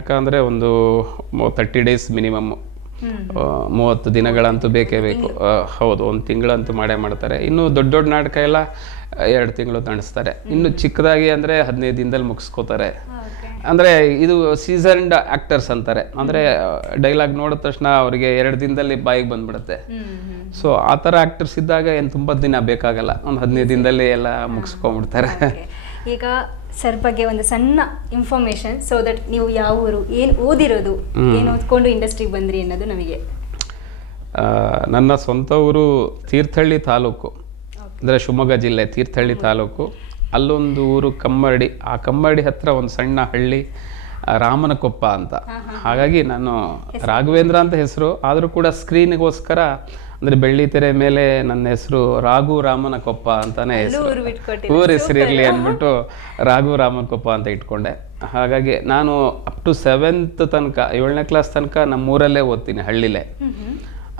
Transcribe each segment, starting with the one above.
ಯಾಕಂದರೆ ಒಂದು 30 days minimum, 30 ದಿನಗಳಂತೂ ಬೇಕೇ ಬೇಕು. ಹೌದು, ಒಂದು ತಿಂಗಳಂತೂ ಮಾಡೇ ಮಾಡ್ತಾರೆ. ಇನ್ನು ದೊಡ್ಡ ದೊಡ್ಡ ನಾಟಕ ಎಲ್ಲ 2 ತಿಂಗಳು ನಡೆಸ್ತಾರೆ. ಇನ್ನು ಚಿಕ್ಕದಾಗಿ ಅಂದರೆ 15 ದಿನದಲ್ಲಿ ಮುಗಿಸ್ಕೋತಾರೆ. ಅಂದರೆ ಇದು ಸೀಸನ್ಡ್ ಆ್ಯಕ್ಟರ್ಸ್ ಅಂತಾರೆ. ಅಂದರೆ ಡೈಲಾಗ್ ನೋಡಿದ ತಕ್ಷಣ ಅವರಿಗೆ 2 ದಿನದಲ್ಲಿ ಬಾಯಿಗೆ ಬಂದ್ಬಿಡುತ್ತೆ. ಸೊ ಆ ಥರ ಆ್ಯಕ್ಟರ್ಸ್ ಇದ್ದಾಗ ಏನು ತುಂಬ ದಿನ ಬೇಕಾಗಲ್ಲ, ಒಂದು 15 ದಿನದಲ್ಲಿ ಎಲ್ಲ ಮುಗಿಸ್ಕೊಂಡ್ಬಿಡ್ತಾರೆ. ಈಗ ಸರ್ ಬಗ್ಗೆ ಒಂದು ಸಣ್ಣ ಇನ್ಫಾರ್ಮೇಶನ್, ಸೊ ದಟ್ ನೀವು ಯಾವ ಊರು, ಏನು ಓದಿರೋದು, ಏನು ಓದ್ಕೊಂಡು ಇಂಡಸ್ಟ್ರಿಗೆ ಬಂದ್ರಿ ಅನ್ನೋದು ನಮಗೆ. ನನ್ನ ಸ್ವಂತ ಊರು ತೀರ್ಥಹಳ್ಳಿ ತಾಲೂಕು, ಅಂದರೆ ಶಿವಮೊಗ್ಗ ಜಿಲ್ಲೆ ತೀರ್ಥಹಳ್ಳಿ ತಾಲೂಕು. ಅಲ್ಲೊಂದು ಊರು ಕಮ್ಮಡಿ, ಆ ಕಮ್ಮಡಿ ಹತ್ರ ಒಂದು ಸಣ್ಣ ಹಳ್ಳಿ ರಾಮನಕೊಪ್ಪ ಅಂತ. ಹಾಗಾಗಿ ನಾನು ರಾಘವೇಂದ್ರ ಅಂತ ಹೆಸರು, ಆದರೂ ಕೂಡ ಸ್ಕ್ರೀನಿಗೋಸ್ಕರ ಅಂದರೆ ಬೆಳ್ಳಿತೆರೆ ಮೇಲೆ ನನ್ನ ಹೆಸರು ರಾಘು ರಾಮನಕೊಪ್ಪ ಅಂತಾನೆ ಹೆಸರು, ಊರ ಹೆಸರು ಇರಲಿ ಅಂದ್ಬಿಟ್ಟು ರಾಘು ರಾಮನಕೊಪ್ಪ ಅಂತ ಇಟ್ಕೊಂಡೆ. ಹಾಗಾಗಿ ನಾನು ಅಪ್ ಟು 7th ತನಕ, 7ನೇ ಕ್ಲಾಸ್ ತನಕ ನಮ್ಮೂರಲ್ಲೇ ಓದ್ತೀನಿ, ಹಳ್ಳಿಲೇ.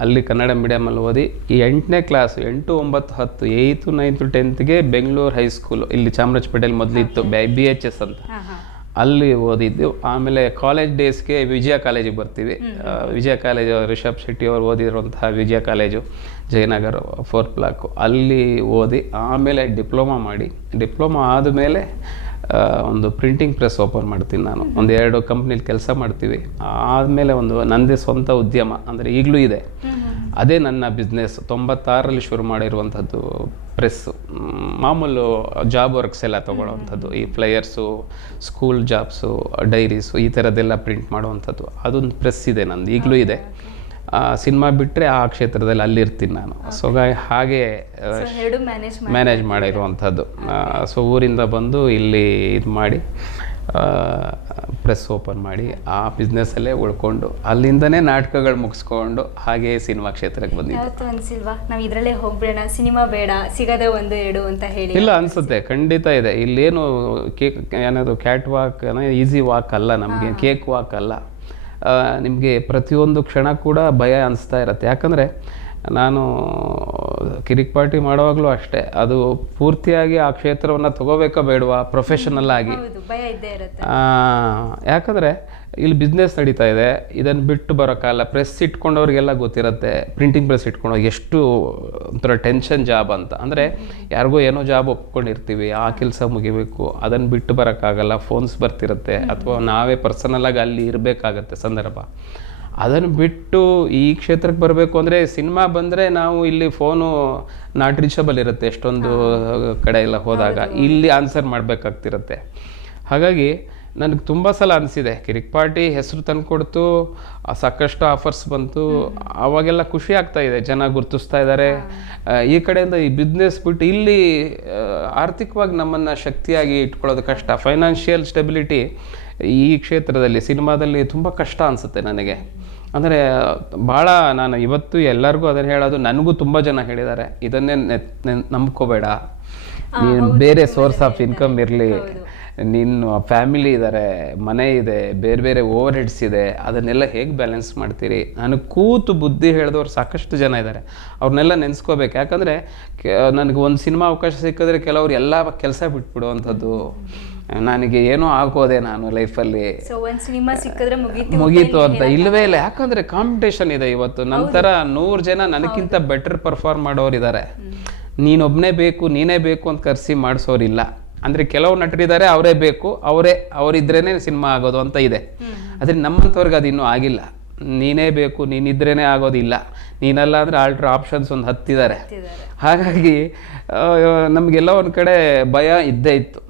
ಅಲ್ಲಿ ಕನ್ನಡ ಮೀಡಿಯಮಲ್ಲಿ ಓದಿ ಈ 8ನೇ class 8, 9, 10, 8th, 9th, 10th Bengaluru high school ಇಲ್ಲಿ ಚಾಮರಾಜಪೇಟೆಯಲ್ಲಿ ಮೊದಲಿತ್ತು, BHS ಅಂತ, ಅಲ್ಲಿ ಓದಿದ್ದು. ಆಮೇಲೆ ಕಾಲೇಜ್ ಡೇಸ್ಗೆ ವಿಜಯ ಕಾಲೇಜಿಗೆ ಬರ್ತೀವಿ. ವಿಜಯ ಕಾಲೇಜು ರಿಷಬ್ ಶೆಟ್ಟಿ ಅವರು ಓದಿರುವಂತಹ ವಿಜಯ ಕಾಲೇಜು ಜಯನಗರ 4th ಬ್ಲಾಕು, ಅಲ್ಲಿ ಓದಿ ಆಮೇಲೆ ಡಿಪ್ಲೊಮಾ ಆದಮೇಲೆ ಒಂದು ಪ್ರಿಂಟಿಂಗ್ ಪ್ರೆಸ್ ಓಪನ್ ಮಾಡ್ತೀನಿ ನಾನು. 1-2 ಕಂಪ್ನಿಲಿ ಕೆಲಸ ಮಾಡ್ತೀವಿ. ಆದಮೇಲೆ ಒಂದು ನನ್ನದೇ ಸ್ವಂತ ಉದ್ಯಮ, ಅಂದರೆ ಈಗಲೂ ಇದೆ, ಅದೇ ನನ್ನ ಬಿಸ್ನೆಸ್. 96ರಲ್ಲಿ ಶುರು ಮಾಡಿರುವಂಥದ್ದು ಪ್ರೆಸ್ಸು. ಮಾಮೂಲು ಜಾಬ್ ವರ್ಕ್ಸ್ ಎಲ್ಲ ತೊಗೊಳ್ಳೋವಂಥದ್ದು, ಈ ಫ್ಲೈಯರ್ಸು, ಸ್ಕೂಲ್ ಜಾಬ್ಸು, ಡೈರೀಸು, ಈ ಥರದ್ದೆಲ್ಲ ಪ್ರಿಂಟ್ ಮಾಡುವಂಥದ್ದು. ಅದೊಂದು ಪ್ರೆಸ್ ಇದೆ ನಂದು, ಈಗಲೂ ಇದೆ. ಸಿನಿಮಾ ಬಿಟ್ಟರೆ ಆ ಕ್ಷೇತ್ರದಲ್ಲಿ ಅಲ್ಲಿರ್ತೀನಿ ನಾನು. ಸೊ ಹಾಗೆ ಮ್ಯಾನೇಜ್ ಮಾಡಿರುವಂಥದ್ದು. ಸೊ ಊರಿಂದ ಬಂದು ಇಲ್ಲಿ ಇದು ಮಾಡಿ ಪ್ರೆಸ್ ಓಪನ್ ಮಾಡಿ ಆ ಬಿಸ್ನೆಸ್ಸಲ್ಲೇ ಉಳ್ಕೊಂಡು ಅಲ್ಲಿಂದನೇ ನಾಟಕಗಳು ಮುಗಿಸ್ಕೊಂಡು ಹಾಗೆ ಸಿನಿಮಾ ಕ್ಷೇತ್ರಕ್ಕೆ ಬಂದಿದ್ದೆ. ಅನಿಸಿಲ್ವಾ ನಾವು ಇದರಲ್ಲೇ ಹೋಗ್ಬೇಡ, ಸಿನಿಮಾ ಬೇಡ, ಸಿಗದೆ 1-2 ಅಂತ ಹೇಳಿ? ಇಲ್ಲ, ಅನಿಸುತ್ತೆ, ಖಂಡಿತ ಇದೆ. ಇಲ್ಲೇನು ಏನದು ಕ್ಯಾಟ್ ವಾಕ್, ಈಸಿ ವಾಕ್ ಅಲ್ಲ, ನಮಗೆ ಕೇಕ್ ವಾಕ್ ಅಲ್ಲ. ನಿಮಗೆ ಪ್ರತಿಯೊಂದು ಕ್ಷಣ ಕೂಡ ಭಯ ಅನಿಸ್ತಾ ಇರುತ್ತೆ. ಯಾಕಂದರೆ ನಾನು ಕಿರಿಕ್ ಪಾರ್ಟಿ ಮಾಡುವಾಗಲೂ ಅಷ್ಟೇ, ಅದು ಪೂರ್ತಿಯಾಗಿ ಆ ಕ್ಷೇತ್ರವನ್ನು ತಗೋಬೇಕಾ ಬೇಡವಾ ಪ್ರೊಫೆಷನಲ್ ಆಗಿ. ಯಾಕಂದರೆ ಇಲ್ಲಿ ಬಿಸ್ನೆಸ್ ನಡೀತಾ ಇದೆ, ಇದನ್ನು ಬಿಟ್ಟು ಬರೋಕ್ಕಲ್ಲ. ಪ್ರೆಸ್ ಇಟ್ಕೊಂಡವ್ರಿಗೆಲ್ಲ ಗೊತ್ತಿರುತ್ತೆ, ಪ್ರಿಂಟಿಂಗ್ ಪ್ರೆಸ್ ಇಟ್ಕೊಂಡವ್ರಿಗೆ ಎಷ್ಟು ಒಂಥರ ಟೆನ್ಷನ್ ಜಾಬ್ ಅಂತ. ಅಂದರೆ ಯಾರಿಗೂ ಏನೋ ಜಾಬ್ ಒಪ್ಕೊಂಡಿರ್ತೀವಿ, ಆ ಕೆಲಸ ಮುಗಿಬೇಕು, ಅದನ್ನು ಬಿಟ್ಟು ಬರೋಕ್ಕಾಗಲ್ಲ. ಫೋನ್ಸ್ ಬರ್ತಿರುತ್ತೆ, ಅಥವಾ ನಾವೇ ಪರ್ಸನಲಾಗಿ ಅಲ್ಲಿ ಇರಬೇಕಾಗತ್ತೆ ಸಂದರ್ಭ. ಅದನ್ನು ಬಿಟ್ಟು ಈ ಕ್ಷೇತ್ರಕ್ಕೆ ಬರಬೇಕು ಅಂದರೆ, ಸಿನಿಮಾ ಬಂದರೆ ನಾವು ಇಲ್ಲಿ ಫೋನು ನಾಟ್ ರೀಚಬಲ್ ಇರುತ್ತೆ ಎಷ್ಟೊಂದು ಕಡೆ ಎಲ್ಲ ಹೋದಾಗ, ಇಲ್ಲಿ ಆನ್ಸರ್ ಮಾಡಬೇಕಾಗ್ತಿರುತ್ತೆ. ಹಾಗಾಗಿ ನನಗೆ ತುಂಬ ಸಲ ಅನಿಸಿದೆ, ಕಿರಿಕ್ ಪಾರ್ಟಿ ಹೆಸರು ತಂದು ಕೊಡ್ತು, ಸಾಕಷ್ಟು ಆಫರ್ಸ್ ಬಂತು, ಅವಾಗೆಲ್ಲ ಖುಷಿ ಆಗ್ತಾ ಇದೆ, ಜನ ಗುರ್ತಿಸ್ತಾ ಇದ್ದಾರೆ. ಈ ಕಡೆಯಿಂದ ಈ ಬಿಸ್ನೆಸ್ ಬಿಟ್ಟು ಇಲ್ಲಿ ಆರ್ಥಿಕವಾಗಿ ನಮ್ಮನ್ನು ಶಕ್ತಿಯಾಗಿ ಇಟ್ಕೊಳ್ಳೋದು ಕಷ್ಟ. ಫೈನಾನ್ಷಿಯಲ್ ಸ್ಟೆಬಿಲಿಟಿ ಈ ಕ್ಷೇತ್ರದಲ್ಲಿ ಸಿನಿಮಾದಲ್ಲಿ ತುಂಬ ಕಷ್ಟ ಅನಿಸುತ್ತೆ ನನಗೆ. ಅಂದರೆ ಭಾಳ ನಾನು ಇವತ್ತು ಎಲ್ಲರಿಗೂ ಅದನ್ನು ಹೇಳೋದು, ನನಗೂ ತುಂಬ ಜನ ಹೇಳಿದ್ದಾರೆ, ಇದನ್ನೇ ನಂಬ್ಕೋಬೇಡ, ನೀನು ಬೇರೆ ಸೋರ್ಸ್ ಆಫ್ ಇನ್ಕಮ್ ಇರಲಿ, ನಿನ್ನ ಫ್ಯಾಮಿಲಿ ಇದ್ದಾರೆ, ಮನೆ ಇದೆ, ಬೇರೆ ಬೇರೆ ಓವರ್ ಹೆಡ್ಸ್ ಇದೆ, ಅದನ್ನೆಲ್ಲ ಹೇಗೆ ಬ್ಯಾಲೆನ್ಸ್ ಮಾಡ್ತೀರಿ? ನನಗೆ ಕೂತು ಬುದ್ಧಿ ಹೇಳಿದವ್ರು ಸಾಕಷ್ಟು ಜನ ಇದ್ದಾರೆ, ಅವ್ರನ್ನೆಲ್ಲ ನೆನೆಸ್ಕೋಬೇಕು. ಯಾಕಂದರೆ ನನಗೆ ಒಂದು ಸಿನಿಮಾ ಅವಕಾಶ ಸಿಕ್ಕಿದ್ರೆ ಕೆಲವ್ರು ಎಲ್ಲ ಕೆಲಸ ಬಿಟ್ಬಿಡುವಂಥದ್ದು. ನನಗೆ ಏನೋ ಆಗೋದೆ ನಾನು ಲೈಫಲ್ಲಿ, ಮುಗೀತು ಅಂತ ಇಲ್ಲವೇ ಇಲ್ಲ. ಯಾಕಂದರೆ ಕಾಂಪಿಟೇಷನ್ ಇದೆ ಇವತ್ತು. ನಂತರ 100 ಜನ ನನಗಿಂತ ಬೆಟರ್ ಪರ್ಫಾರ್ಮ್ ಮಾಡೋರಿದ್ದಾರೆ. ನೀನೊಬ್ಬನೇ ಬೇಕು, ನೀನೇ ಬೇಕು ಅಂತ ಕರೆಸಿ ಮಾಡಿಸೋರಿಲ್ಲ. ಅಂದರೆ ಕೆಲವು ನಟರಿದ್ದಾರೆ, ಅವರೇ ಬೇಕು, ಅವರಿದ್ರೇ ಸಿನಿಮಾ ಆಗೋದು ಅಂತ ಇದೆ. ಆದರೆ ನಮ್ಮಂಥವ್ರಿಗೆ ಅದು ಇನ್ನೂ ಆಗಿಲ್ಲ. ನೀನೇ ಬೇಕು, ನೀನಿದ್ರೇ ಆಗೋದಿಲ್ಲ, ನೀನಲ್ಲ ಅಂದರೆ ಆಪ್ಷನ್ಸ್ ಒಂದು 10 ಇದ್ದಾರೆ. ಹಾಗಾಗಿ ನಮಗೆಲ್ಲ ಒಂದು ಕಡೆ ಭಯ ಇದ್ದೇ ಇತ್ತು,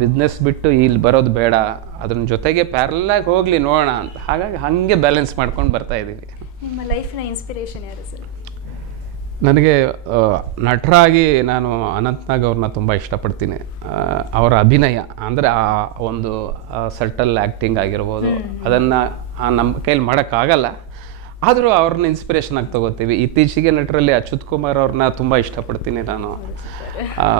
ಬಿಸ್ನೆಸ್ ಬಿಟ್ಟು ಇಲ್ಲಿ ಬರೋದು ಬೇಡ, ಅದ್ರ ಜೊತೆಗೆ ಪ್ಯಾರಲಾಗಿ ಹೋಗಲಿ ನೋಡೋಣ ಅಂತ. ಹಾಗಾಗಿ ಹಾಗೆ ಬ್ಯಾಲೆನ್ಸ್ ಮಾಡ್ಕೊಂಡು ಬರ್ತಾ ಇದ್ದೀವಿ. ನಿಮ್ಮ ಲೈಫ್ನ ಇನ್ಸ್ಪಿರೇಷನ್ ಯಾರು ಸರ್? ನನಗೆ ನಟರಾಗಿ ನಾನು ಅನಂತ್ನಾಗ್ ಅವ್ರನ್ನ ತುಂಬ ಇಷ್ಟಪಡ್ತೀನಿ. ಅವರ ಅಭಿನಯ ಅಂದರೆ ಆ ಒಂದು ಸಟಲ್ ಆ್ಯಕ್ಟಿಂಗ್ ಆಗಿರ್ಬೋದು, ಅದನ್ನು ನಮ್ಮ ಕೈಲಿ ಮಾಡೋಕ್ಕಾಗಲ್ಲ, ಆದರೂ ಅವ್ರನ್ನ ಇನ್ಸ್ಪಿರೇಷನ್ ಆಗಿ ತೊಗೋತೀವಿ. ಇತ್ತೀಚೆಗೆ ನಟರಲ್ಲಿ ಅಚ್ಯುತ್ ಕುಮಾರ್ ಅವ್ರನ್ನ ತುಂಬ ಇಷ್ಟಪಡ್ತೀನಿ ನಾನು.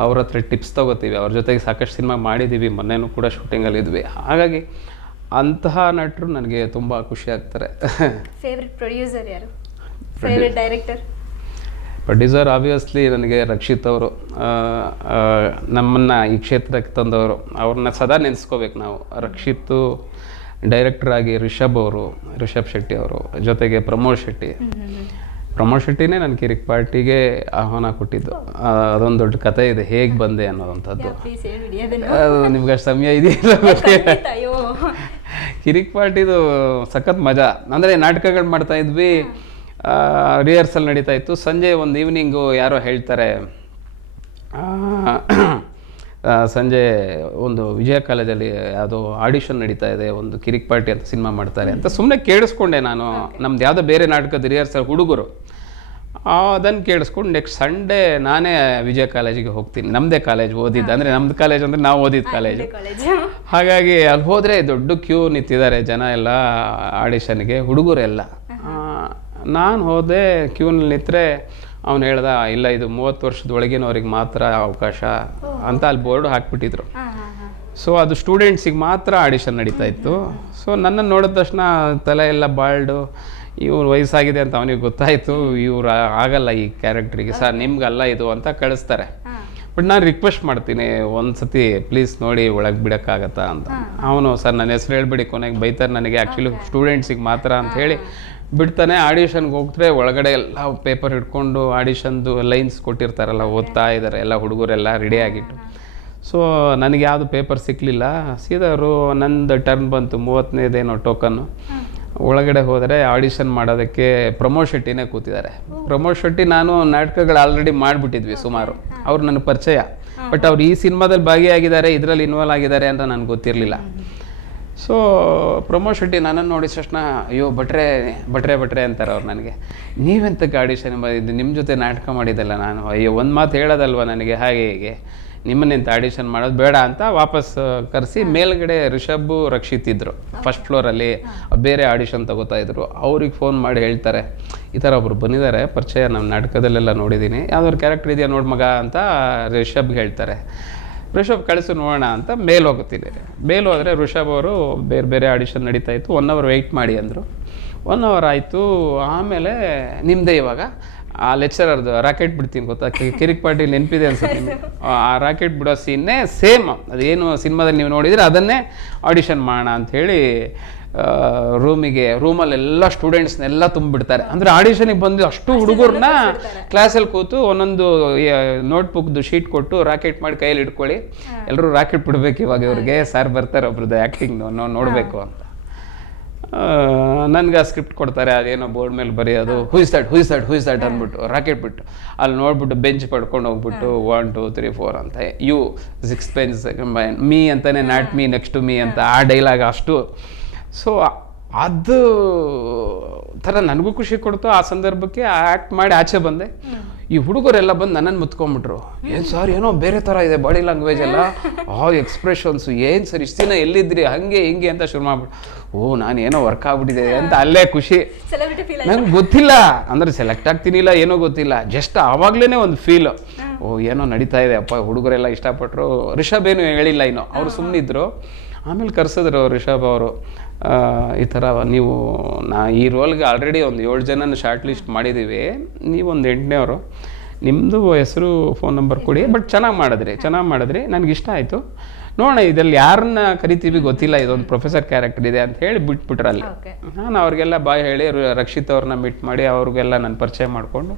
ಅವ್ರ ಹತ್ರ ಟಿಪ್ಸ್ ತೊಗೋತೀವಿ, ಅವ್ರ ಜೊತೆಗೆ ಸಾಕಷ್ಟು ಸಿನಿಮಾ ಮಾಡಿದ್ದೀವಿ, ಮೊನ್ನೆನೂ ಕೂಡ ಶೂಟಿಂಗಲ್ಲಿದ್ವಿ. ಹಾಗಾಗಿ ಅಂತಹ ನಟರು ನನಗೆ ತುಂಬ ಖುಷಿ ಆಗ್ತಾರೆ. ಫೇವ್ರೆಟ್ ಪ್ರೊಡ್ಯೂಸರ್ ಯಾರು? Favourite director? ಪ್ರೊಡ್ಯೂಸರ್ ಆಬ್ವಿಯಸ್ಲಿ ನನಗೆ ರಕ್ಷಿತ್ ಅವರು, ನಮ್ಮನ್ನು ಈ ಕ್ಷೇತ್ರಕ್ಕೆ ತಂದವರು. ಅವ್ರನ್ನ ಸದಾ ನೆನೆಸ್ಕೋಬೇಕು ನಾವು. ರಕ್ಷಿತ್ತು ಡೈರೆಕ್ಟರ್ ಆಗಿ ರಿಷಬ್ ಶೆಟ್ಟಿ ಅವರು, ಜೊತೆಗೆ ಪ್ರಮೋದ್ ಶೆಟ್ಟಿನೇ ನನ್ನ ಕಿರಿಕ್ ಪಾರ್ಟಿಗೆ ಆಹ್ವಾನ ಕೊಟ್ಟಿದ್ದು. ಅದೊಂದು ದೊಡ್ಡ ಕಥೆ ಇದೆ, ಹೇಗೆ ಬಂದೆ ಅನ್ನೋದಂಥದ್ದು. ಅದು ನಿಮ್ಗೆ ಅಷ್ಟು ಸಮಯ ಇದೆಯಲ್ಲ ಕಿರಿಕ್ ಪಾರ್ಟಿದು ಸಖತ್ ಮಜಾ. ಅಂದರೆ ನಾಟಕಗಳು ಮಾಡ್ತಾ ಇದ್ವಿ, ರಿಹರ್ಸಲ್ ನಡೀತಾ ಇತ್ತು. ಸಂಜೆ ಒಂದು ಈವ್ನಿಂಗು ಯಾರೋ ಹೇಳ್ತಾರೆ, ಸಂಜೆ ಒಂದು ವಿಜಯ ಕಾಲೇಜಲ್ಲಿ ಯಾವುದೋ ಆಡಿಷನ್ ನಡೀತಾ ಇದೆ, ಒಂದು ಕಿರಿಕ್ ಪಾರ್ಟಿ ಅಂತ ಸಿನಿಮಾ ಮಾಡ್ತಾರೆ ಅಂತ ಸುಮ್ಮನೆ ಕೇಳಿಸ್ಕೊಂಡೆ ನಾನು. ನಮ್ದು ಯಾವುದೋ ಬೇರೆ ನಾಟಕದ ರಿಹರ್ಸಲ್ ಹುಡುಗರು, ಅದನ್ನು ಕೇಳಿಸ್ಕೊಂಡು ನೆಕ್ಸ್ಟ್ ಸಂಡೇ ನಾನೇ ವಿಜಯ ಕಾಲೇಜಿಗೆ ಹೋಗ್ತೀನಿ. ನಮ್ಮದೇ ಕಾಲೇಜ್ ಓದಿದ್ದು, ಅಂದರೆ ನಮ್ಮದು ಕಾಲೇಜ್ ಅಂದರೆ ನಾವು ಓದಿದ್ದು ಕಾಲೇಜು. ಹಾಗಾಗಿ ಅಲ್ಲಿ ಹೋದರೆ ದೊಡ್ಡ ಕ್ಯೂ ನಿಂತಿದ್ದಾರೆ ಜನ ಎಲ್ಲ ಆಡಿಷನ್ಗೆ, ಹುಡುಗರೆಲ್ಲ. ನಾನು ಹೋದೆ, ಕ್ಯೂನಲ್ಲಿ ನಿಂತರೆ ಅವ್ನು ಹೇಳ್ದ, ಇಲ್ಲ ಇದು 30 ವರ್ಷದೊಳಗಿನವ್ರಿಗೆ ಮಾತ್ರ ಅವಕಾಶ ಅಂತ ಅಲ್ಲಿ ಬೋರ್ಡ್ ಹಾಕ್ಬಿಟ್ಟಿದ್ರು. ಸೊ ಅದು ಸ್ಟೂಡೆಂಟ್ಸಿಗೆ ಮಾತ್ರ ಆಡಿಷನ್ ನಡೀತಾ ಇತ್ತು. ಸೊ ನನ್ನನ್ನು ನೋಡಿದ ತಕ್ಷಣ ತಲೆ ಎಲ್ಲ ಬಾಲ್ಡು, ಇವ್ರು ವಯಸ್ಸಾಗಿದೆ ಅಂತ ಅವನಿಗೆ ಗೊತ್ತಾಯಿತು, ಇವ್ರು ಆಗಲ್ಲ ಈ ಕ್ಯಾರೆಕ್ಟ್ರಿಗೆ, ಸರ್ ನಿಮ್ಗಲ್ಲ ಇದು ಅಂತ ಕಳಿಸ್ತಾರೆ. ಬಟ್ ನಾನು ರಿಕ್ವೆಸ್ಟ್ ಮಾಡ್ತೀನಿ, ಒಂದು ಸತಿ ಪ್ಲೀಸ್ ನೋಡಿ ಒಳಗೆ ಬಿಡೋಕ್ಕಾಗತ್ತಾ ಅಂತ. ಅವನು ಸರ್ ನನ್ನ ಹೆಸ್ರು ಹೇಳ್ಬಿಡಿ, ಕೊನೆಗೆ ಬೈತಾರೆ ನನಗೆ, ಆ್ಯಕ್ಚುಲಿ ಸ್ಟೂಡೆಂಟ್ಸಿಗೆ ಮಾತ್ರ ಅಂತ ಹೇಳಿ ಬಿಡ್ತಾನೆ. ಆಡಿಷನ್ಗೆ ಹೋಗ್ತಾರೆ, ಒಳಗಡೆ ಎಲ್ಲ ಪೇಪರ್ ಹಿಡ್ಕೊಂಡು ಆಡಿಷನ್ದು ಲೈನ್ಸ್ ಕೊಟ್ಟಿರ್ತಾರಲ್ಲ ಓದ್ತಾ ಇದ್ದಾರೆ ಎಲ್ಲ ಹುಡುಗರೆಲ್ಲ ರೆಡಿಯಾಗಿಟ್ಟು. ಸೊ ನನಗೆ ಯಾವುದು ಪೇಪರ್ ಸಿಕ್ಕಲಿಲ್ಲ. ಸೀದಾ ಅವರು ನಂದು ಟರ್ನ್ ಬಂತು, 30ನೇದೇನೋ ಟೋಕನ್ನು. ಒಳಗಡೆ ಹೋದರೆ ಆಡಿಷನ್ ಮಾಡೋದಕ್ಕೆ ಪ್ರಮೋದ್ ಶೆಟ್ಟಿನೇ ಕೂತಿದ್ದಾರೆ. ಪ್ರಮೋದ್ ಶೆಟ್ಟಿ ನಾನು ನಾಟಕಗಳು ಆಲ್ರೆಡಿ ಮಾಡಿಬಿಟ್ಟಿದ್ವಿ ಸುಮಾರು, ಅವ್ರು ನನಗೆ ಪರಿಚಯ. ಬಟ್ ಅವ್ರು ಈ ಸಿನಿಮಾದಲ್ಲಿ ಭಾಗಿಯಾಗಿದ್ದಾರೆ, ಇದರಲ್ಲಿ ಇನ್ವಾಲ್ವ್ ಆಗಿದ್ದಾರೆ ಅಂತ ನನಗೆ ಗೊತ್ತಿರಲಿಲ್ಲ. ಸೊ ಪ್ರಮೋದ್ ಶೆಟ್ಟಿ ನನ್ನನ್ನು ನೋಡಿದ ತಕ್ಷಣ, ಅಯ್ಯೋ ಭಟ್ರೆ ಅಂತಾರೆ ಅವ್ರು ನನಗೆ. ನೀವೆಂತಕ್ಕೆ ಆಡಿಷನ್ ಬಂದಿದ್ದು, ನಿಮ್ಮ ಜೊತೆ ನಾಟಕ ಮಾಡಿದ್ದಲ್ಲ ನಾನು. ಅಯ್ಯೋ ಒಂದು ಮಾತು ಹೇಳೋದಲ್ವ ನನಗೆ, ಹೇಗೆ ನಿಮ್ಮನ್ನಿಂತ ಆಡಿಷನ್ ಮಾಡೋದು ಬೇಡ ಅಂತ ವಾಪಸ್ ಕರೆಸಿ ಮೇಲ್ಗಡೆ ರಿಷಬ್ ರಕ್ಷಿತ್ ಇದ್ದರು ಫಸ್ಟ್ ಫ್ಲೋರಲ್ಲಿ, ಬೇರೆ ಆಡಿಷನ್ ತಗೋತಾ ಇದ್ರು. ಅವ್ರಿಗೆ ಫೋನ್ ಮಾಡಿ ಹೇಳ್ತಾರೆ, ಈ ಥರ ಒಬ್ರು ಬಂದಿದ್ದಾರೆ ಪರಿಚಯ, ನಮ್ಮ ನಾಟಕದಲ್ಲೆಲ್ಲ ನೋಡಿದ್ದೀನಿ, ಯಾವ್ದಾದ್ರು ಕ್ಯಾರೆಕ್ಟರ್ ಇದೆಯಾ ನೋಡು ಮಗ ಅಂತ ರಿಷಬ್ಗೆ ಹೇಳ್ತಾರೆ. ರಿಷಬ್ ಕಳಿಸು ನೋಡೋಣ ಅಂತ ಮೇಲ್ ಹೋಗುತ್ತಿದೆ. ಮೇಲ್ ಹೋದರೆ ರಿಷಬ್ ಅವರು ಬೇರೆ ಆಡಿಷನ್ ನಡೀತಾ ಇತ್ತು, 1 hour ವೆಯ್ಟ್ ಮಾಡಿ ಅಂದರು. 1 hour ಆಯಿತು. ಆಮೇಲೆ ನಿಮ್ಮದೇ ಇವಾಗ ಆ ಲೆಕ್ಚರರ್ದು ರಾಕೆಟ್ ಬಿಡ್ತೀನಿ ಗೊತ್ತಾ, ಕಿರಿಕ್ ಪಾರ್ಟಿ ನೆನಪಿದೆ ಅನ್ಸುತ್ತೆ ನಿಮಗೆ, ಆ ರಾಕೆಟ್ ಬಿಡೋ ಸೀನ್ನೇ ಸೇಮ್, ಅದೇನು ಸಿನಿಮಾದಲ್ಲಿ ನೀವು ನೋಡಿದರೆ ಅದನ್ನೇ ಆಡಿಷನ್ ಮಾಡೋಣ ಅಂಥೇಳಿ ರೂಮಲ್ಲೆಲ್ಲ ಸ್ಟೂಡೆಂಟ್ಸ್ನೆಲ್ಲ ತುಂಬಿಬಿಡ್ತಾರೆ. ಅಂದರೆ ಆಡಿಷನಿಗೆ ಬಂದು ಅಷ್ಟು ಹುಡುಗರನ್ನ ಕ್ಲಾಸಲ್ಲಿ ಕೂತು ಒಂದೊಂದು ನೋಟ್ಬುಕ್ದು ಶೀಟ್ ಕೊಟ್ಟು ರಾಕೆಟ್ ಮಾಡಿ ಕೈಯಲ್ಲಿ ಇಟ್ಕೊಳ್ಳಿ, ಎಲ್ಲರೂ ರಾಕೆಟ್ ಬಿಡಬೇಕು ಇವಾಗ ಇವ್ರಿಗೆ, ಸರ್ ಬರ್ತಾರೆ ಒಬ್ರದ್ದು ಆ್ಯಕ್ಟಿಂಗ್ ನೋಡಬೇಕು ಅಂತ. ನನಗೆ ಆ ಸ್ಕ್ರಿಪ್ಟ್ ಕೊಡ್ತಾರೆ, ಅದೇನೋ ಬೋರ್ಡ್ ಮೇಲೆ ಬರೆಯೋದು, ಹುಯ್ಸ್ ದಟ್ ಅಂದ್ಬಿಟ್ಟು ರಾಕೆಟ್ ಬಿಟ್ಟು ಅಲ್ಲಿ ನೋಡ್ಬಿಟ್ಟು ಬೆಂಚ್ ಪಡ್ಕೊಂಡು ಹೋಗ್ಬಿಟ್ಟು 1 2 3 4 ಅಂತ, ಯು 6 ಪೆನ್ಸ್ ಮೀ ಅಂತಾನೆ, not me next to me ಅಂತ ಆ ಡೈಲಾಗ್ ಅಷ್ಟು. ಸೊ ಅದು ಥರ ನನಗೂ ಖುಷಿ ಕೊಡ್ತು. ಆ ಸಂದರ್ಭಕ್ಕೆ ಆ್ಯಕ್ಟ್ ಮಾಡಿ ಆಚೆ ಬಂದೆ. ಈ ಹುಡುಗರೆಲ್ಲ ಬಂದು ನನ್ನನ್ನು ಮುತ್ಕೊಂಡ್ಬಿಟ್ರು, ಏನು ಸರ್ ಏನೋ ಬೇರೆ ಥರ ಇದೆ ಬಾಡಿ ಲ್ಯಾಂಗ್ವೇಜ್ ಎಲ್ಲ, ಆ ಎಕ್ಸ್ಪ್ರೆಷನ್ಸು, ಏನು ಸರ್ ಇಷ್ಟು ದಿನ ಎಲ್ಲಿದ್ರಿ ಹಂಗೆ ಹಿಂಗೆ ಅಂತ ಶುರು ಮಾಡ್ಬಿಟ್ಟು, ಓ ನಾನೇನೋ ವರ್ಕ್ ಆಗ್ಬಿಟ್ಟಿದೆ ಅಂತ ಅಲ್ಲೇ ಖುಷಿ. ನಂಗೆ ಗೊತ್ತಿಲ್ಲ ಅಂದರೆ ಸೆಲೆಕ್ಟ್ ಆಗ್ತೀನಿಲ್ಲ ಏನೋ ಗೊತ್ತಿಲ್ಲ, ಜಸ್ಟ್ ಆವಾಗಲೇ ಒಂದು ಫೀಲು, ಓ ಏನೋ ನಡೀತಾ ಇದೆ ಅಪ್ಪ, ಹುಡುಗರೆಲ್ಲ ಇಷ್ಟಪಟ್ಟರು. ರಿಷಬ್ ಏನು ಹೇಳಿಲ್ಲ ಇನ್ನು, ಅವರು ಸುಮ್ಮನಿದ್ರು. ಆಮೇಲೆ ಕರೆಸಿದ್ರು ರಿಷಬ್ ಅವರು, ಈ ಥರ ನೀವು ಈ ರೋಲ್ಗೆ ಆಲ್ರೆಡಿ ಒಂದು 7 ಜನನ ಶಾರ್ಟ್ ಲಿಸ್ಟ್ ಮಾಡಿದ್ದೀವಿ, ನೀವೊಂದು 8ನೇವರು, ನಿಮ್ಮದು ಹೆಸರು ಫೋನ್ ನಂಬರ್ ಕೊಡಿ, ಬಟ್ ಚೆನ್ನಾಗಿ ಮಾಡಿದ್ರಿ ನನಗಿಷ್ಟ ಆಯಿತು, ನೋಡೋಣ ಇದರಲ್ಲಿ ಯಾರನ್ನ ಕರಿತೀವಿ ಗೊತ್ತಿಲ್ಲ, ಇದೊಂದು ಪ್ರೊಫೆಸರ್ ಕ್ಯಾರೆಕ್ಟರ್ ಇದೆ ಅಂತ ಹೇಳಿ ಬಿಟ್ಬಿಟ್ರಲ್ಲಿ. ನಾನು ಅವ್ರಿಗೆಲ್ಲ ಬಾಯ್ ಹೇಳಿ ರಕ್ಷಿತ್ ಅವ್ರನ್ನ ಮೀಟ್ ಮಾಡಿ ಅವ್ರಿಗೆಲ್ಲ ನಾನು ಪರಿಚಯ ಮಾಡಿಕೊಂಡು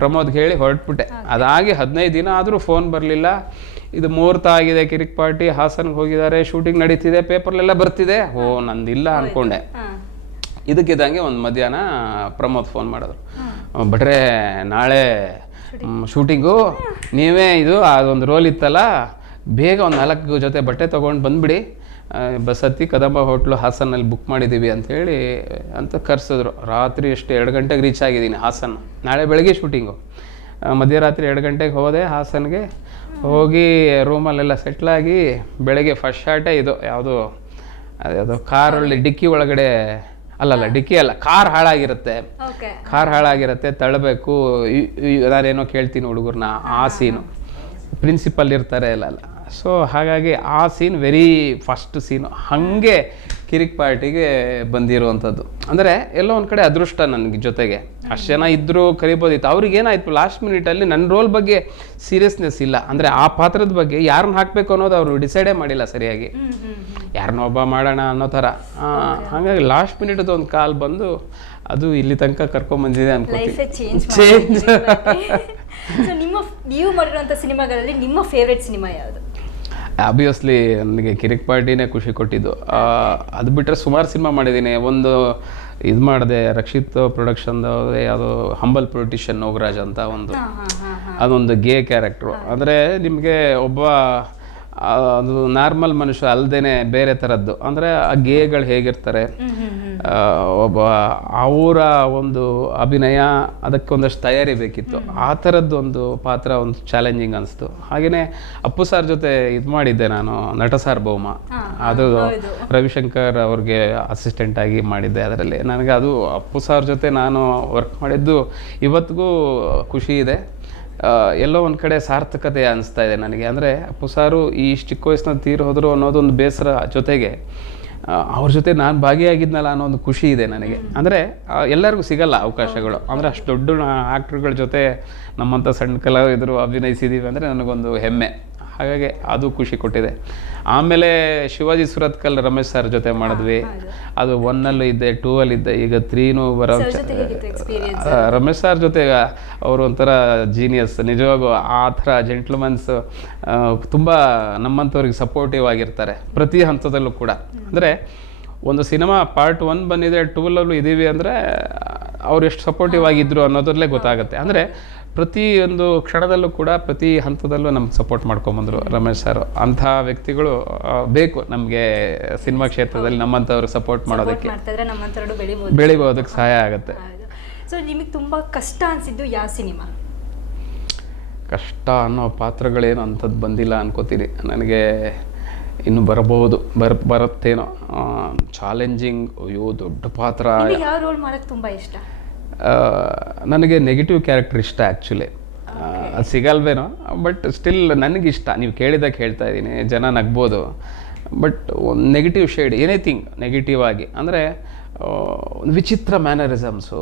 ಪ್ರಮೋದ್ಗೆ ಹೇಳಿ ಹೊರಟ್ಬಿಟ್ಟೆ. ಅದಾಗಿ 15 ದಿನ ಆದರೂ ಫೋನ್ ಬರಲಿಲ್ಲ. ಇದು ಮುಹೂರ್ತ ಆಗಿದೆ, ಕಿರಿಕ್ ಪಾರ್ಟಿ ಹಾಸನ್ಗೆ ಹೋಗಿದ್ದಾರೆ, ಶೂಟಿಂಗ್ ನಡೀತಿದೆ, ಪೇಪರ್ಲೆಲ್ಲ ಬರ್ತಿದೆ, ಓ ನಂದಿಲ್ಲ ಅಂದ್ಕೊಂಡೆ. ಇದಕ್ಕಿದ್ದಂಗೆ ಒಂದು ಮಧ್ಯಾಹ್ನ ಪ್ರಮೋದ್ ಫೋನ್ ಮಾಡಿದ್ರು, ಭಟ್ರೆ ನಾಳೆ ಶೂಟಿಂಗು, ನೀವೇ ಇದು ಅದೊಂದು ರೋಲ್ ಇತ್ತಲ್ಲ, ಬೇಗ ಒಂದು 4 ಜೊತೆ ಬಟ್ಟೆ ತೊಗೊಂಡು ಬಂದುಬಿಡಿ, ಬಸ್ ಹತ್ತಿ ಕದಂಬ ಹೋಟ್ಲು ಹಾಸನಲ್ಲಿ ಬುಕ್ ಮಾಡಿದ್ದೀವಿ ಅಂಥೇಳಿ ಅಂತ ಕರೆಸಿದ್ರು. ರಾತ್ರಿ ಎಷ್ಟು 2 ಗಂಟೆಗೆ ರೀಚ್ ಆಗಿದ್ದೀನಿ ಹಾಸನ್. ನಾಳೆ ಬೆಳಗ್ಗೆ ಶೂಟಿಂಗು. ಮಧ್ಯರಾತ್ರಿ 2 ಗಂಟೆಗೆ ಹೋದೆ ಹಾಸನ್ಗೆ. ಹೋಗಿ ರೂಮಲ್ಲೆಲ್ಲ ಸೆಟ್ಲಾಗಿ ಬೆಳಗ್ಗೆ ಫಸ್ಟ್ ಶಾರ್ಟೇ ಇದು ಯಾವುದೋ ಕಾರಲ್ಲಿ ಡಿಕ್ಕಿ ಒಳಗಡೆ, ಡಿಕ್ಕಿ ಅಲ್ಲ, ಕಾರ್ ಹಾಳಾಗಿರುತ್ತೆ ತಳ್ಳಬೇಕು. ನಾನೇನೋ ಕೇಳ್ತೀನಿ ಹುಡುಗರನ್ನ, ಆ ಸೀನು ಪ್ರಿನ್ಸಿಪಲ್ ಇರ್ತಾರೆ ಅಲ್ಲ. ಸೊ ಹಾಗಾಗಿ ಆ ಸೀನ್ ವೆರಿ ಫಸ್ಟ್ ಸೀನು. ಹಾಗೆ ಕಿರಿಕ್ ಪಾರ್ಟಿಗೆ ಬಂದಿರುವಂಥದ್ದು. ಅಂದರೆ ಎಲ್ಲೋ ಒಂದು ಕಡೆ ಅದೃಷ್ಟ ನನಗೆ ಜೊತೆಗೆ ಅಷ್ಟು ಜನ ಇದ್ದರೂ ಕರಿಬೋದಿತ್ತು. ಅವ್ರಿಗೆ ಏನಾಯ್ತು ಲಾಸ್ಟ್ ಮಿನಿಟಲ್ಲಿ ನನ್ನ ರೋಲ್ ಬಗ್ಗೆ ಸೀರಿಯಸ್ನೆಸ್ ಇಲ್ಲ, ಅಂದರೆ ಆ ಪಾತ್ರದ ಬಗ್ಗೆ ಯಾರನ್ನ ಹಾಕಬೇಕು ಅನ್ನೋದು ಅವರು ಡಿಸೈಡೇ ಮಾಡಿಲ್ಲ ಸರಿಯಾಗಿ, ಯಾರನ್ನ ಒಬ್ಬ ಮಾಡೋಣ ಅನ್ನೋ ಥರ. ಹಾಗಾಗಿ ಲಾಸ್ಟ್ ಮಿನಿಟ್ದು ಒಂದು ಕಾಲ್ ಬಂದು ಅದು ಇಲ್ಲಿ ತನಕ ಕರ್ಕೊಂಬಂದಿದೆ ಅನ್ಕೋತೀನಿ. ಚೇಂಜ್. ನೀವು ಮಾಡಿರುವಂಥ ಸಿನಿಮಾಗಳಲ್ಲಿ ನಿಮ್ಮ ಫೇವ್ರೆಟ್ ಸಿನಿಮಾ ಯಾವುದು? ಆಬ್ವಿಯಸ್ಲಿ ನನಗೆ ಕಿರಿಕ್ ಪಾರ್ಟಿನೇ ಖುಷಿ ಕೊಟ್ಟಿದ್ದು. ಅದು ಬಿಟ್ಟರೆ ಸುಮಾರು ಸಿನಿಮಾ ಮಾಡಿದ್ದೀನಿ. ಒಂದು ಇದು ಮಾಡಿದೆ, ರಕ್ಷಿತ್ ಪ್ರೊಡಕ್ಷನ್ದು ಯಾವುದೋ ಹಂಬಲ್ ಪೊಲಿಟಿಷಿಯನ್ ನಾಗರಾಜ್ ಅಂತ ಒಂದು, ಅದೊಂದು ಗೇ ಕ್ಯಾರೆಕ್ಟ್ರು. ಅಂದರೆ ನಿಮಗೆ ಒಬ್ಬ ಅದು ನಾರ್ಮಲ್ ಮನುಷ್ಯ ಅಲ್ಲದೇನೆ ಬೇರೆ ಥರದ್ದು, ಅಂದರೆ ಆ ಗೇಗಳು ಹೇಗಿರ್ತಾರೆ, ಒಬ್ಬ ಅವರ ಒಂದು ಅಭಿನಯ ಅದಕ್ಕೆ ಒಂದಷ್ಟು ತಯಾರಿ ಬೇಕಿತ್ತು. ಆ ಥರದ್ದು ಒಂದು ಪಾತ್ರ ಒಂದು ಚಾಲೆಂಜಿಂಗ್ ಅನಿಸ್ತು. ಹಾಗೆಯೇ ಅಪ್ಪು ಸಾರ್ ಜೊತೆ ಇದು ಮಾಡಿದ್ದೆ ನಾನು, ನಟ ಸಾರ್ವಭೌಮ. ಅದು ರವಿಶಂಕರ್ ಅವ್ರಿಗೆ ಅಸಿಸ್ಟೆಂಟ್ ಆಗಿ ಮಾಡಿದ್ದೆ. ಅದರಲ್ಲಿ ನನಗೆ ಅದು ಅಪ್ಪು ಸಾರ್ ಜೊತೆ ನಾನು ವರ್ಕ್ ಮಾಡಿದ್ದು ಇವತ್ತಿಗೂ ಖುಷಿ ಇದೆ. ಎಲ್ಲೋ ಒಂದು ಕಡೆ ಸಾರ್ಥಕತೆ ಅನಿಸ್ತಾ ಇದೆ ನನಗೆ. ಅಂದರೆ ಅಪ್ಪು ಸಾರು ಈ ಚಿಕ್ಕ ವಯಸ್ಸಿನಲ್ಲಿ ತೀರಿ ಹೋದರು ಅನ್ನೋದೊಂದು ಬೇಸರ ಜೊತೆಗೆ ಅವ್ರ ಜೊತೆ ನಾನು ಭಾಗಿಯಾಗಿದ್ನಲ್ಲ ಅನ್ನೋ ಒಂದು ಖುಷಿ ಇದೆ ನನಗೆ. ಅಂದರೆ ಎಲ್ಲರಿಗೂ ಸಿಗಲ್ಲ ಅವಕಾಶಗಳು. ಅಂದರೆ ಅಷ್ಟು ದೊಡ್ಡ ಆ್ಯಕ್ಟ್ರುಗಳ ಜೊತೆ ನಮ್ಮಂಥ ಸಣ್ಣ ಕಲಾವಿದರು ಅಭಿನಯಿಸಿದ್ದೀವಿ ಅಂದರೆ ನನಗೊಂದು ಹೆಮ್ಮೆ. ಹಾಗಾಗಿ ಅದು ಖುಷಿ ಕೊಟ್ಟಿದೆ. ಆಮೇಲೆ ಶಿವಾಜಿ ಸುರತ್ಕಲ್ ರಮೇಶ್ ಸರ್ ಜೊತೆ ಮಾಡಿದ್ವಿ. ಅದು 1ಅಲ್ಲೂ ಇದ್ದೆ, 2ಅಲ್ಲಿ ಇದ್ದೆ, ಈಗ 3ನೂ ಬರೋ. ರಮೇಶ್ ಸರ್ ಜೊತೆ ಅವರು ಒಂಥರ ಜೀನಿಯಸ್ ನಿಜವಾಗೂ. ಆ ಥರ ಜೆಂಟ್ಲ್ಮನ್ಸ್ ತುಂಬ ನಮ್ಮಂಥವ್ರಿಗೆ ಸಪೋರ್ಟಿವ್ ಆಗಿರ್ತಾರೆ ಪ್ರತಿ ಹಂತದಲ್ಲೂ ಕೂಡ. ಅಂದರೆ ಒಂದು ಸಿನಿಮಾ ಪಾರ್ಟ್ 1 ಬಂದಿದೆ, 2ಅಲ್ಲೂ ಇದ್ದೀವಿ ಅಂದರೆ ಅವ್ರು ಎಷ್ಟು ಸಪೋರ್ಟಿವ್ ಆಗಿದ್ರು ಅನ್ನೋದ್ರಲ್ಲೇ ಗೊತ್ತಾಗುತ್ತೆ. ಅಂದರೆ ಪ್ರತಿಯೊಂದು ಕ್ಷಣದಲ್ಲೂ ಕೂಡ ಪ್ರತಿ ಹಂತದಲ್ಲೂ ನಮ್ಗೆ ಸಪೋರ್ಟ್ ಮಾಡ್ಕೊಂಬಂದರು ರಮೇಶ್ ಸರ್. ಅಂಥ ವ್ಯಕ್ತಿಗಳು ಬೇಕು ನಮಗೆ ಸಿನಿಮಾ ಕ್ಷೇತ್ರದಲ್ಲಿ. ನಮ್ಮಂಥವ್ರು ಸಪೋರ್ಟ್ ಮಾಡೋದಕ್ಕೆ, ಬೆಳಿಬೋದಕ್ಕೆ ಸಹಾಯ ಆಗುತ್ತೆ. ಸೊ ನಿಮಗೆ ತುಂಬ ಕಷ್ಟ ಅನಿಸಿದ್ದು ಯಾವ ಸಿನಿಮಾ? ಕಷ್ಟ ಅನ್ನೋ ಪಾತ್ರಗಳೇನು ಅಂಥದ್ದು ಬಂದಿಲ್ಲ ಅನ್ಕೋತೀನಿ ನನಗೆ. ಇನ್ನು ಬರಬಹುದು, ಬರುತ್ತೇನೋ. ಚಾಲೆಂಜಿಂಗ್, ಅಯ್ಯೋ ದೊಡ್ಡ ಪಾತ್ರ. ಯಾವ ರೋಲ್ ಮಾಡೋಕ್ಕೆ ತುಂಬ ಇಷ್ಟ? ನನಗೆ ನೆಗೆಟಿವ್ ಕ್ಯಾರೆಕ್ಟರ್ ಇಷ್ಟ ಆ್ಯಕ್ಚುಲಿ. ಅದು ಸಿಗಲ್ವೇನೋ, ಬಟ್ ಸ್ಟಿಲ್ ನನಗಿಷ್ಟ. ನೀವು ಕೇಳಿದಾಗ ಹೇಳ್ತಾ ಇದ್ದೀನಿ, ಜನ ನಗ್ಬೋದು, ಬಟ್ ಒಂದು ನೆಗೆಟಿವ್ ಶೇಡ್, ಎನಿಥಿಂಗ್ ನೆಗೆಟಿವ್ ಆಗಿ. ಅಂದರೆ ಒಂದು ವಿಚಿತ್ರ ಮ್ಯಾನರಿಸಮ್ಸು,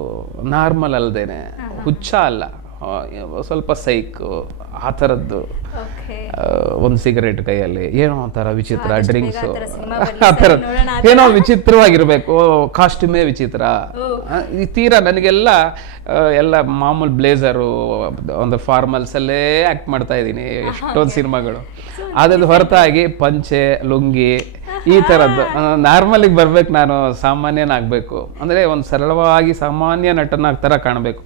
ನಾರ್ಮಲ್ ಅಲ್ಲದೇನೆ, ಹುಚ್ಚ ಅಲ್ಲ, ಸ್ವಲ್ಪ ಸೈಕು, ಆ ಥರದ್ದು. ಒಂದು ಸಿಗರೇಟ್ ಕೈಯಲ್ಲಿ, ಏನೋ ಒಂಥರ ವಿಚಿತ್ರ ಡ್ರಿಂಕ್ಸು, ಆ ಥರ ಏನೋ ವಿಚಿತ್ರವಾಗಿರಬೇಕು. ಕಾಸ್ಟ್ಯೂಮೇ ವಿಚಿತ್ರ. ಈ ತೀರಾ ನನಗೆಲ್ಲ ಎಲ್ಲ ಮಾಮೂಲು ಬ್ಲೇಸರು, ಒಂದು ಫಾರ್ಮಲ್ಸಲ್ಲೇ ಆ್ಯಕ್ಟ್ ಮಾಡ್ತಾ ಇದ್ದೀನಿ ಎಷ್ಟೊಂದು ಸಿನಿಮಾಗಳು. ಅದ್ರದ್ದು ಹೊರತಾಗಿ ಪಂಚೆ, ಲುಂಗಿ, ಈ ಥರದ್ದು ನಾರ್ಮಲಿಗೆ ಬರ್ಬೇಕು. ನಾನು ಸಾಮಾನ್ಯನಾಗಬೇಕು, ಅಂದರೆ ಒಂದು ಸರಳವಾಗಿ ಸಾಮಾನ್ಯ ನಟನ ಥರ ಕಾಣಬೇಕು.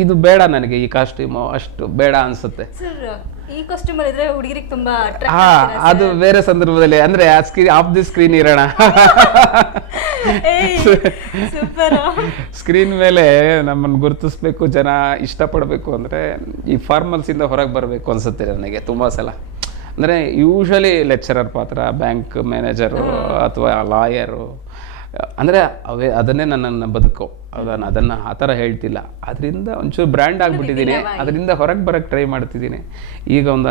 ಇದು ಬೇಡ ನನಗೆ, ಈ ಕಾಸ್ಟ್ಯೂಮು ಅಷ್ಟು ಬೇಡ ಅನಿಸುತ್ತೆ. ಈ ಕಾಸ್ಟ್ಯೂಮಲ್ಲಿ ಇದ್ರೆ ಹುಡುಗಿರಿಗೆ ತುಂಬಾ ಅದು ಬೇರೆ ಸಂದರ್ಭದಲ್ಲಿ, ಅಂದರೆ ಆಫ್ ದಿ ಸ್ಕ್ರೀನ್ ಇರೋಣ. ಸ್ಕ್ರೀನ್ ಮೇಲೆ ನಮ್ಮನ್ನು ಗುರುತಿಸ್ಬೇಕು, ಜನ ಇಷ್ಟಪಡಬೇಕು ಅಂದರೆ ಈ ಫಾರ್ಮಲ್ಸಿಂದ ಹೊರಗೆ ಬರಬೇಕು ಅನಿಸುತ್ತೆ ನನಗೆ ತುಂಬ ಸಲ. ಅಂದರೆ ಯೂಶ್ವಲಿ ಲೆಕ್ಚರರ್ ಪಾತ್ರ, ಬ್ಯಾಂಕ್ ಮ್ಯಾನೇಜರು ಅಥವಾ ಲಾಯರು, ಅಂದರೆ ಅದನ್ನೇ ನನ್ನನ್ನು ಬದುಕೋ, ಅದನ್ನು ಆ ಥರ ಹೇಳ್ತಿಲ್ಲ. ಅದರಿಂದ ಒಂಚೂರು ಬ್ರ್ಯಾಂಡ್ ಆಗಿಬಿಟ್ಟಿದ್ದೀನಿ, ಅದರಿಂದ ಹೊರಗೆ ಬರೋಕ್ಕೆ ಟ್ರೈ ಮಾಡ್ತಿದ್ದೀನಿ. ಈಗ ಒಂದು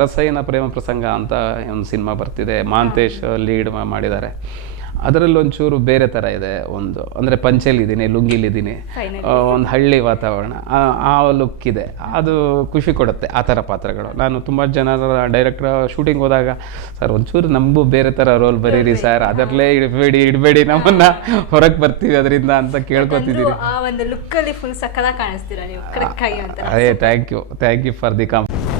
ಅರಸಯ್ಯನ ಪ್ರೇಮ ಪ್ರಸಂಗ ಅಂತ ಒಂದು ಸಿನಿಮಾ ಬರ್ತಿದೆ, ಮಾಂತೇಶ್ ಲೀಡ್ ಮಾಡಿದ್ದಾರೆ. ಅದರಲ್ಲಿ ಒಂಚೂರು ಬೇರೆ ಥರ ಇದೆ. ಒಂದು ಅಂದರೆ ಪಂಚೆಲಿದ್ದೀನಿ, ಲುಂಗಿಲಿದ್ದೀನಿ, ಒಂದು ಹಳ್ಳಿ ವಾತಾವರಣ, ಆ ಲುಕ್ ಇದೆ. ಅದು ಖುಷಿ ಕೊಡುತ್ತೆ ಆ ಥರ ಪಾತ್ರಗಳು. ನಾನು ತುಂಬ ಜನ ಡೈರೆಕ್ಟರ್ ಶೂಟಿಂಗ್ ಹೋದಾಗ, ಸರ್ ಒಂಚೂರು ನಮಗೂ ಬೇರೆ ಥರ ರೋಲ್ ಬರೀರಿ ಸರ್, ಅದರಲ್ಲೇ ಇಡಬೇಡಿ ನಮ್ಮನ್ನು, ಹೊರಗೆ ಬರ್ತೀವಿ ಅದರಿಂದ ಅಂತ ಕೇಳ್ಕೊತಿದ್ದೀನಿ. ಆ ಒಂದು ಲುಕ್ಕಲ್ಲಿ ಫುಲ್ ಸಕ್ಕತ್ತಾಗಿ ಕಾಣಿಸ್ತೀರಾ ನೀವು. ಅದೇ thank you for the compliment.